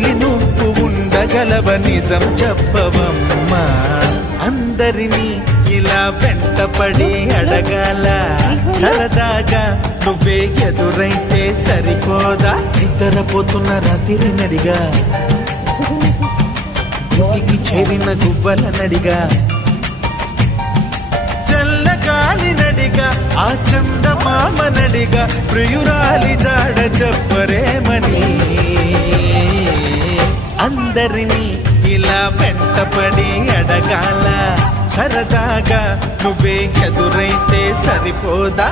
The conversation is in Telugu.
వదిలి నువ్వు ఉండగలవ నిజం చెప్పవమ్మా అందరినీ ఇలా వెంటపడి అడగాల సరదాగా నువ్వే ఎదురైతే సరిపోదా నిద్రపోతున్న రాత్రి నడిగా గుడికి చేరిన గువ్వల నడిగా చల్లగాలి నడిగా ఆ చందమామ నడిగా ప్రియురాలి జాడ చెప్పరేమని అందరినీ ఇలా వెంటపడి అడగాల సరదాగా నువ్వే ఎదురైతే సరిపోదా